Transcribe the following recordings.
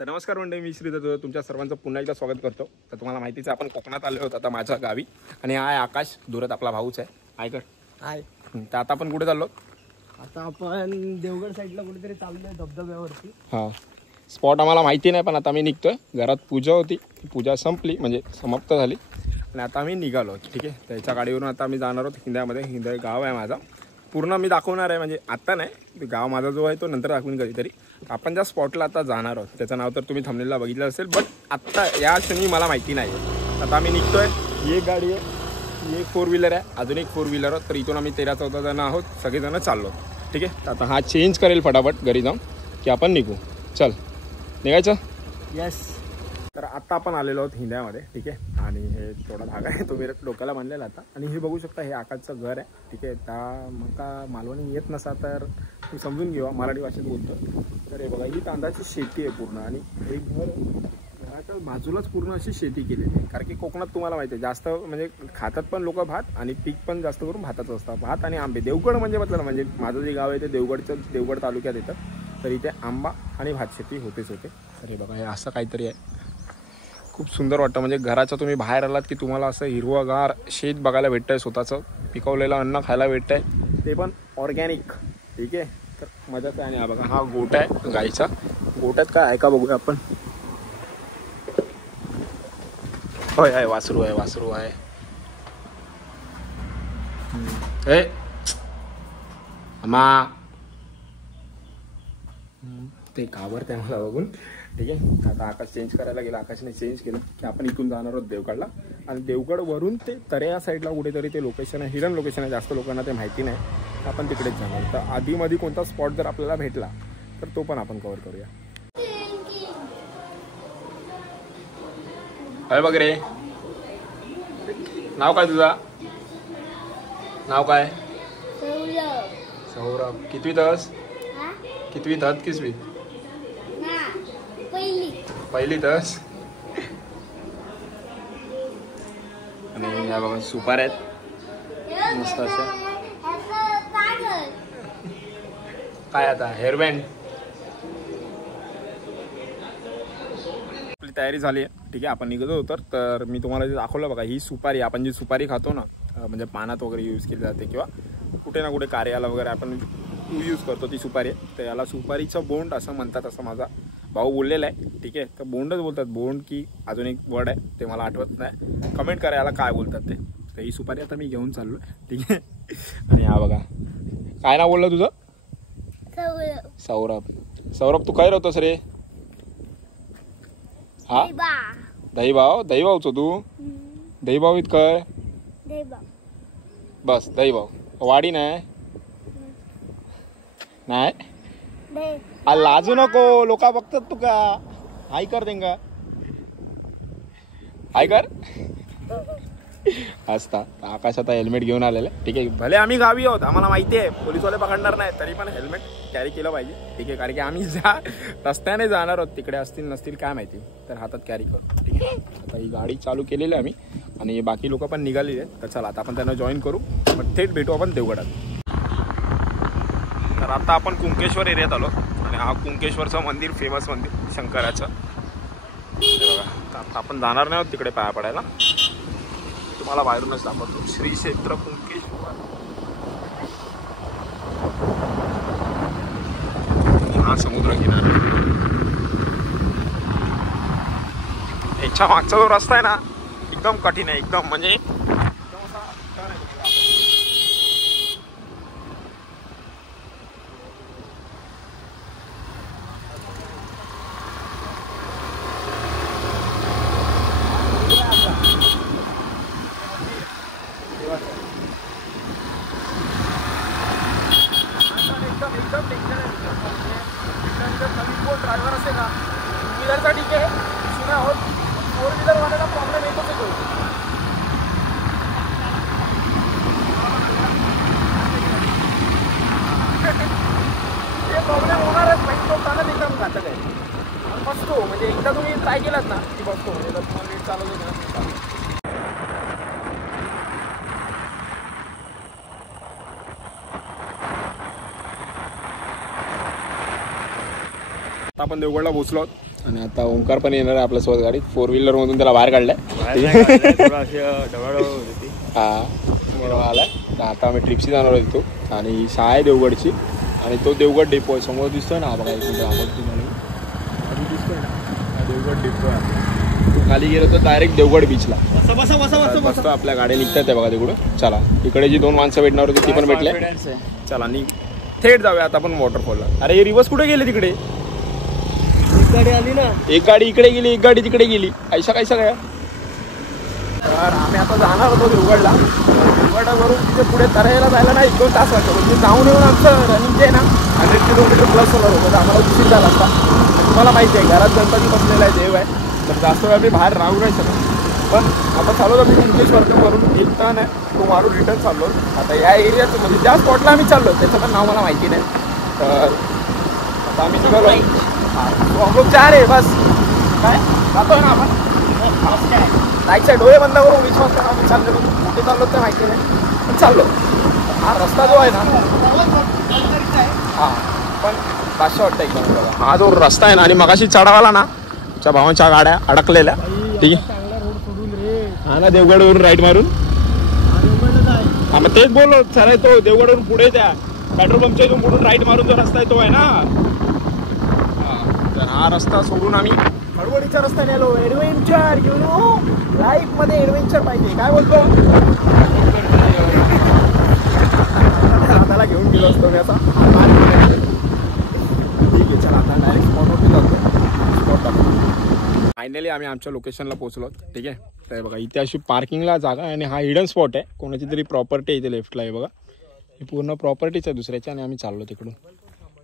तर नमस्कार मंडळी, मी श्रीधर तुमच्या सर्वांचं पुन्हा एकदा स्वागत करतो. तर तुम्हाला माहितीच आहे आपण कोकणात आलो होतो आता माझ्या गावी, आणि हा आहे आकाश, दुरत आपला भाऊच आहे. ऐकर हाय. तर आता आपण कुठे चाललो? आता आपण देवगड साईडला कुठेतरी चाललोय धबधब्यावरती. हां, स्पॉट आम्हाला माहिती नाही, पण आता आम्ही निघतोय. घरात पूजा होती, पूजा संपली म्हणजे समाप्त झाली, आणि आता आम्ही निघालो. ठीक आहे, त्याच्या गाडीवरून आता आम्ही जाणार आहोत हिंद्यामध्ये. हिंदा गाव आहे माझा, पूर्ण मी दाखवणार आहे, म्हणजे आत्ता नाही, गाव माझा जो आहे तो नंतर दाखवून कधीतरी. आपण ज्या स्पॉटला आता जाणार आहोत त्याचं नाव तर तुम्ही थंबनेलला बघितलं असेल, बट आत्ता या क्षणी मला माहिती नाही आहे. आता आम्ही निघतोय. ही एक गाडी आहे, ही एक 4 व्हीलर आहे, अजून एक 4 व्हीलर आहे. तर इथून आम्ही 13-14 जण आहोत, सगळेजण चाललो. ठीक आहे, तर आता हा चेंज करेल फटाफट घरी जाऊन की आपण निघू. चल निघायचं. यस. तर आत्ता आपण आलेलो आहोत हिंद्यामध्ये. ठीक आहे, आणि हे थोडा धागा आहे तो मी डोक्याला बांधलेला आता. आणि हे बघू शकता, हे आकाशचं घर आहे. ठीक आहे, त्या मग का मालवणी येत नसा तर तुम्ही समजून घेऊ, मराठी भाषेत बोलतो. तर हे बघा, ही तांदळाची शेती आहे पूर्ण, आणि हे घराच्या बाजूलाच पूर्ण अशी शेती केलेली आहे. कारण की कोकणात तुम्हाला माहिती आहे जास्त म्हणजे खातात पण लोक भात, आणि पीक पण जास्त करून भाताचं असतं. भात आणि आंबे. देवगड म्हणजे म्हटलं म्हणजे माझं जे गाव आहे ते देवगड तालुक्यात येतं. तर इथे आंबा आणि भात शेती होतेच होते. तर हे बघा, हे असं काहीतरी आहे, खूप सुंदर वाटतं. म्हणजे घराच्या तुम्ही बाहेर आलात की तुम्हाला असं हिरवंगार शेत बघायला भेटतं आहे, स्वतःचं पिकवलेलं अन्न खायला भेटतं आहे, ते पण ऑर्गॅनिक. ठीक आहे, तर मजाच आहे. आणि हा बघा, हा गोठा आहे गाईचा. गोठ्यात काय आहे का बघूया आपण. होय आहे, वासरू आहे, वासरू आहे. ए अम्मा, ते घाबरते मला बघून. ठीक आहे, आता आकाश चेंज करायला गेला. आकाशने चेंज केलं की आपण इथून जाणार आहोत देवगडला, आणि देवगडवरून ते तऱ्या साईडला कुठेतरी ते लोकेशन आहे, हिडन लोकेशन आहे, जास्त लोकांना ते माहिती नाही. आपण तिकडेच जाणार. तर आधीमध्ये कोणता स्पॉट जर आपल्याला भेटला तर तो पण आपण कव्हर करूया. अरे बघ रे, नाव काय तुझा? नाव काय? सौरभ. कितवीत आहेस? कितवीत आहात? किसवीत? पहिलीत आहेस. आणि या बघा, सुपार आहेत मस्त अशा. काय आता हेअरबँड. आपली तयारी झाली आहे. ठीक आहे, आपण निघतो होतो. तर मी तुम्हाला जे दाखवलं बघा, ही सुपारी, आपण जी सुपारी खातो ना, म्हणजे पानात वगैरे यूज केली जाते किंवा कुठे ना कुठे कार्याला वगैरे आपण यूज करतो, ती सुपारी आहे. तर याला सुपारीचं बोंड असं म्हणतात, असं माझा भाऊ बोललेला आहे. ठीक आहे, तर बोंडच बोलतात, बोंड की अजून एक वर्ड आहे ते मला आठवत नाही. कमेंट करा याला काय बोलतात ते. तर ही सुपारी आता मी घेऊन चाललो. ठीक आहे, आणि हा बघा, काय नाव बोललं तुझं? सौरभ. सौरभ, तू काय राहतोस रे? हा, दहीभाव. दहीभावचो तू? दहीभाव इत काय? बस दहीभाव. वाडी नाही नाही. लाजू नको, लोका बघतात तुका. हाय कर देंगा, हाय कर. असता आकाश आता हेल्मेट घेऊन आलेलं. ठीक आहे, भले आम्ही गावी आहोत, आम्हाला माहिती आहे पोलीसवाले पकडणार नाही, तरी पण हेल्मेट कॅरी केलं पाहिजे. ठीक आहे, कारण की आम्ही ज्या रस्त्याने जाणार आहोत तिकडे असतील नसतील काय माहिती, तर हातात कॅरी करू. ठीक आहे, आता ही गाडी चालू केलेली आहे आम्ही, आणि बाकी लोक पण निघालेली आहेत. तर चला आता आपण त्यांना जॉईन करू, मग थेट भेटू आपण देवगडात. तर आता आपण कुंकेश्वर एरियात आलो, आणि हा कुंकेश्वरचं मंदिर, फेमस मंदिर शंकराचं. तर आता आपण जाणार नाही आहोत तिकडे पाया पडायला, तुम्हाला बाहेरूनच दाखवतो. श्री क्षेत्र कुंकेश्वर. हा समुद्र किनारा. याच्या मागचा जो रस्ता आहे ना, एकदम कठीण आहे, एकदम म्हणजे ड्रायव्हर असेल ना, टू व्हीलरचा ठीक आहे, इश्यू नाही होत. 4 व्हीलरवाल्याला प्रॉब्लेम येतोच येतो. ते प्रॉब्लेम होणारच नाही, तो चालत एकदम घातक आहे. बसतो म्हणजे एकदा तुम्ही ट्राय केलात ना की बसतो, म्हणजे तुम्हाला नीट चालवतो ना. आपण देवगडला पोहोचलो. आणि आता ओंकार पण येणार आहे आपल्यासोबत गाडीत. 4 व्हीलरमधून त्याला बाहेर काढलाय. हा बरोबर आलाय. तर आता आम्ही ट्रिपशी जाणार होतो आणि शाळा आहे देवगडची आणि तो देवगड डेपो आहे समोर दिसतोय ना. बघा एक मिनिट दिसतोय ना देवगड डेपो आहे. तो खाली गेलो तर डायरेक्ट देवगड बीचला मस्त आपल्या गाड्या निघतात आहे बघा तिकडून. चला इकडे जी 2 माणसं भेटणार होती ती पण भेटले. चला नी थेट जाऊया आता आपण वॉटरफॉलला. अरे हे रिवर्स कुठे गेले तिकडे. गाडी आली ना. एक गाडी इकडे गेली एक गाडी तिकडे गेली. ऐसा कैसा काय. तर आम्ही आता जाणार होतो देवगडला. देवगडावरून तिथे पुढे तरायला जायला ना 1-2 तास वाटतो. म्हणजे जाऊन येऊन आमचं रनिंग जे ना 100 किलोमीटर प्लस होणार होतं. तर आम्हाला उशीर झाला असता. तुम्हाला माहिती आहे घरात गणपती बसलेला आहे देव आहे. तर जास्त वेळ आम्ही बाहेर राहू नाही शकत. पण आता चाललो आम्ही कुंकेश्वरचं वरून एक टन आहे तो मारून रिटर्न चाललो. आता या एरियाचं म्हणजे ज्या स्पॉटला आम्ही चाललो त्याचं पण नाव मला माहिती नाही. तर आता आम्ही निघालो. हां तो हम लोग 4 आहे बस. काय जातोय ना आपण लाईटच्या डोळे बंद करून विश्वास करा आम्ही चाललो. कुठे चाललो ते माहिती नाही पण चाललो. हा रस्ता जो आहे ना हां पण पाचशे वाटतं एकदम बघा. हा जो रस्ता आहे ना आणि मगाशी चढावाला ना त्या भावांच्या गाड्या अडकलेल्या. ठीक आहे हा ना देवगडवरून राईट मारून. हा मग तेच बोललो सर आहे तो देवगडवरून पुढे त्या पेट्रोल पंपच्या इथून पुढून राईट मारून जो रस्ता आहे तो आहे ना. तर हा रस्ता सोडून आम्ही हडवडीच्या रस्त्याने आलो. ॲडव्हेंचर यू नो लाईफ मध्ये ॲडव्हेंचर पाहिजे. काय बोलतो हाताला घेऊन गेलो असतो मी आता. ठीक आहे चला आता डायरेक्ट स्पॉटवरती जातो. फायनली आम्ही आमच्या लोकेशनला पोहोचलो. ठीक आहे तर बघा इथे अशी पार्किंगला जागा आहे आणि हा हिडन स्पॉट आहे. कोणाची तरी प्रॉपर्टी आहे इथे लेफ्टला आहे बघा. ही पूर्ण प्रॉपर्टीच आहे दुसऱ्याची आणि आम्ही चाललो तिकडून.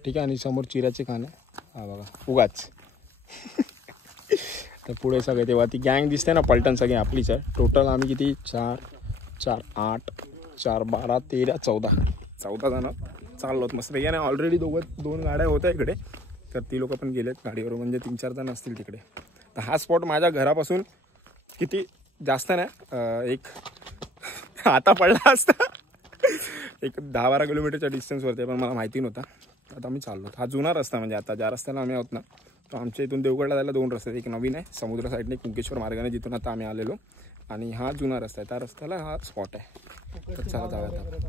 ठीक आहे आणि समोर चिऱ्याचे खाण आहे. हा बघा उगाच तर पुढे सगळे तेव्हा ती गँग दिसते ना पलटण सगळी आपलीच आहे. टोटल आम्ही किती 4, 8, 4, 12, 13, 14 जण चाललो मस्त पैकी. आणि ऑलरेडी 2 गाड्या होत्या इकडे. तर ती लोक पण गेलेत गाडीवर म्हणजे 3-4 जण असतील तिकडे. तर हा स्पॉट माझ्या घरापासून किती जास्त नाही एक आता पडला असता एक 10-12 किलोमीटरच्या डिस्टन्सवरती पण मला माहिती नव्हता. आता आम्ही चाललो. हा जुना रस्ता म्हणजे आता ज्या रस्त्याला आम्ही आहोत ना तो आमच्या इथून देवगडला जायला 2 रस्ते. एक नवीन आहे समुद्र साईडने कुंकेश्वर मार्गाने जिथून आता आम्ही आलेलो आणि हा जुना रस्ता आहे. त्या रस्त्याला हा स्पॉट आहे. तर चला जाऊया आता.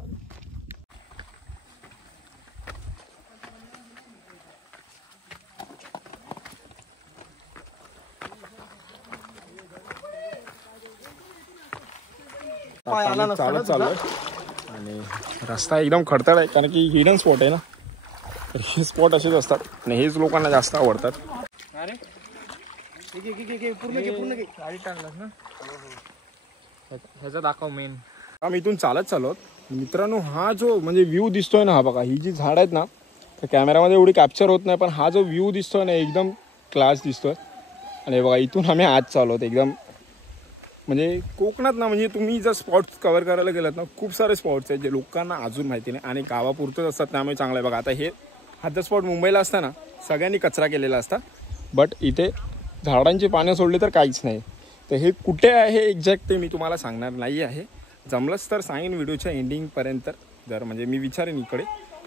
चालत चाललोय आणि रस्ता एकदम खडतड आहे कारण की हिडन स्पॉट आहे ना. तर हे स्पॉट असेच असतात आणि हेच लोकांना जास्त आवडतात. ह्याचा दाखव मेन. आम्ही इथून चालत चाललो मित्रांनो. हा जो म्हणजे व्ह्यू दिसतोय ना हा बघा ही जी झाड आहेत ना तर कॅमेरामध्ये एवढी कॅप्चर होत नाही पण हा जो व्ह्यू दिसतोय ना एकदम क्लास दिसतोय. आणि बघा इथून आम्ही आज चाललो एकदम म्हणजे कोकणात ना म्हणजे तुम्ही जर स्पॉट्स कव्हर करायला गेलात ना खूप सारे स्पॉट्स आहेत जे लोकांना अजून माहिती नाही आणि गावापुरतंच असतात त्यामुळे चांगलं आहे. बघा आता हा जर स्पॉट मुंबईला असताना सगळ्यांनी कचरा केलेला असता बट इथे झाडांची पानं सोडली तर काहीच नाही. तर हे कुठे आहे एक्झॅक्ट ते मी तुम्हाला सांगणार नाही आहे. जमलंच तर सांगेन व्हिडिओच्या एंडिंगपर्यंत. जर म्हणजे मी विचारेन इकडे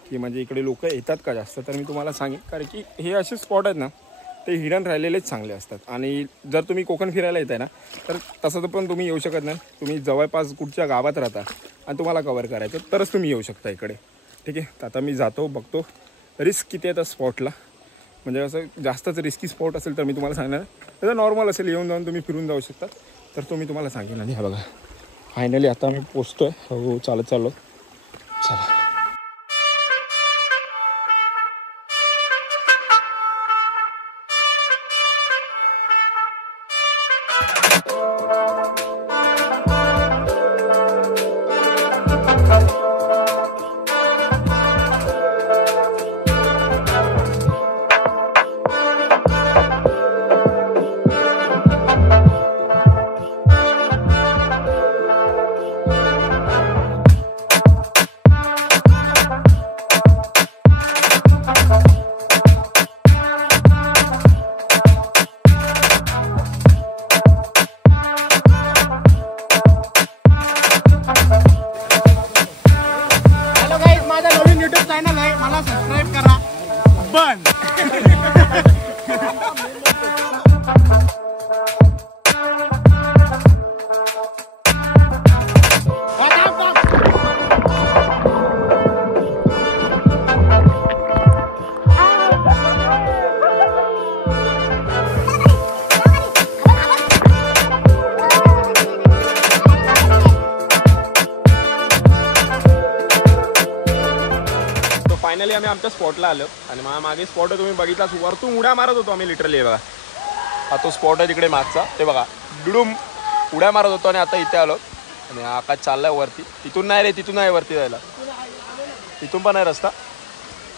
की म्हणजे इकडे लोक येतात का जास्त तर मी तुम्हाला सांगेन. कारण की हे असे स्पॉट आहेत ना ते हिडन राहिलेलेच चांगले असतात. आणि जर तुम्ही कोकण फिरायला येत आहे ना तर तसं तर पण तुम्ही येऊ शकत नाही. तुम्ही जवळपास कुठच्या गावात राहता आणि तुम्हाला कवर करायचं तरच तुम्ही येऊ शकता इकडे. ठीक आहे तर आता मी जातो बघतो रिस्क किती आहे त्या स्पॉटला. म्हणजे असं जास्तच रिस्की स्पॉट असेल तर मी तुम्हाला सांगणार. जर नॉर्मल असेल येऊन जाऊन तुम्ही फिरून जाऊ शकता तर तो मी तुम्हाला सांगेन. आणि हा बघा फायनली आता आम्ही पोचतोय. हो चालत चाललो. चला आम्ही आमच्या स्पॉटला आलो आणि मागे स्पॉट आहे तुम्ही बघितलाच वरतून उड्या मारत होतो आम्ही लिटरली. बघा हा तो स्पॉट आहे तिकडे मागचा ते बघा डुडूम उड्या मारत होतो आणि आता इथे आलो आणि आकाश चाललाय वरती. इथून नाही रे तिथून नाही वरती जायला इथून पण आहे रस्ता.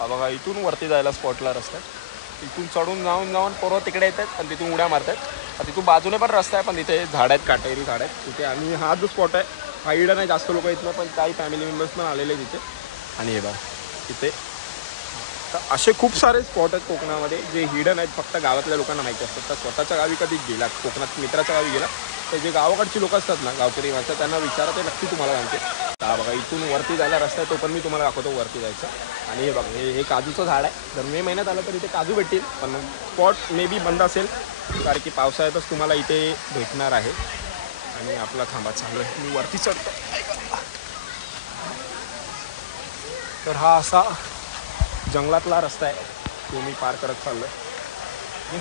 हा बघा इथून वरती जायला स्पॉटला रस्ता इथून चढून जाऊन पोरं तिकडे येतात आणि तिथून उड्या मारतात. तिथून बाजूने पण रस्ता आहे पण तिथे झाड आहेत काटेरी झाड आहेत तिथे. आणि हा जो स्पॉट आहे हा हिडन नाही जास्त लोक येत नाही पण काही फॅमिली मेंबर्स पण आलेले तिथे. आणि हे बघा तिथे तर असे खूप सारे स्पॉट आहेत कोकणामध्ये जे हिडन आहेत फक्त गावातल्या लोकांना माहिती असतात. तर स्वतःच्या गावी कधी गेला कोकणात मित्राच्या गावी गेला तर जे गावाकडची लोक असतात ना गावकरी माणसं त्यांना विचारा ते नक्की तुम्हाला सांगते. हा बघा इथून वरती जायला रस्ता आहे तो पण मी तुम्हाला दाखवतो वरती जायचा. आणि हे बघा हे काजूचं झाड आहे. जर मे महिन्यात आलं तर इथे काजू भेटतील पण स्पॉट मे बी बंद असेल कारण की पावसाळ्यातच तुम्हाला इथे भेटणार आहे. आणि आपला थांबा चालू आहे मी वरती चढतो. तर हा असा जंगलातला रस्ता आहे तो मी पार करत चाललो आहे.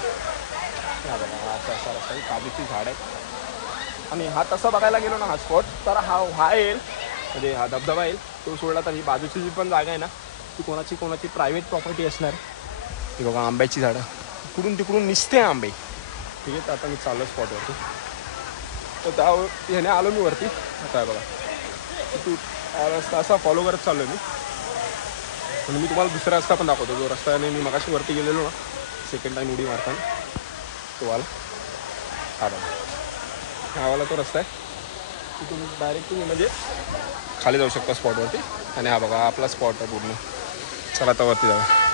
हा बघा हा असा रस्ता आहे काजूची झाड आहे. आणि हा तसं बघायला गेलो ना हा स्पॉट तर हा येईल म्हणजे हा धबधबा येईल तो सोडला तर ही बाजूची जी पण जागा आहे ना ती कोणाची प्रायव्हेट प्रॉपर्टी असणार. ही बघा आंब्याची झाडं तिकडून निसते आंबे. ठीक आहे तर आता मी चाललो स्पॉटवरती. तर त्या ह्याने आलो मी वरती. आता बघा तू रस्ता असा फॉलो करत चाललो मी. म्हणून मी तुम्हाला दुसरा रस्ता पण दाखवतो जो रस्त्याने मी मगाशी वरती गेलेलो ना सेकंड टाईम उडी मारताना तो वाला. हा बघा हा वाला तो रस्ता आहे तिथून डायरेक्ट तुम्ही म्हणजे खाली जाऊ शकता स्पॉटवरती. आणि हा बघा आपला स्पॉट आहे पूर्ण. चला आता वरती जाऊया.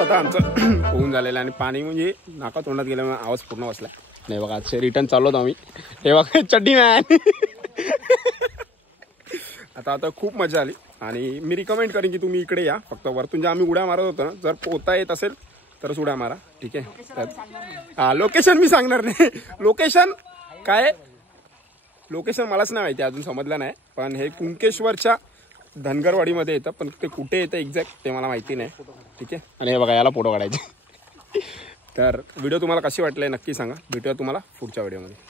आता आमचं होऊन झालेलं आणि पाणी म्हणजे नाका तोंडात गेल्यामुळे आवाज पूर्ण बसला. नाही बघा आजचे रिटर्न चाललो होतो आम्ही. हे बघा चड्डी मॅन. आता खूप मजा आली आणि मी रिकमेंड करेन की तुम्ही इकडे या. फक्त वरतून जे आम्ही उड्या मारत होतो ना जर पोहता येत असेल तरच उड्या मारा. ठीक आहे हा लोकेशन मी सांगणार नाही. लोकेशन काय लोकेशन मलाच नाही माहिती अजून समजलं नाही पण हे कुणकेश्वरच्या धनगरवाडीमध्ये येतं पण ते कुठे येतं एक्झॅक्ट ते मला माहिती नाही. ठीक आहे आणि हे बघा याला फोटो काढायचे. तर व्हिडिओ तुम्हाला कशी वाटले नक्की सांगा. भेटूया तुम्हाला पुढच्या व्हिडिओमध्ये.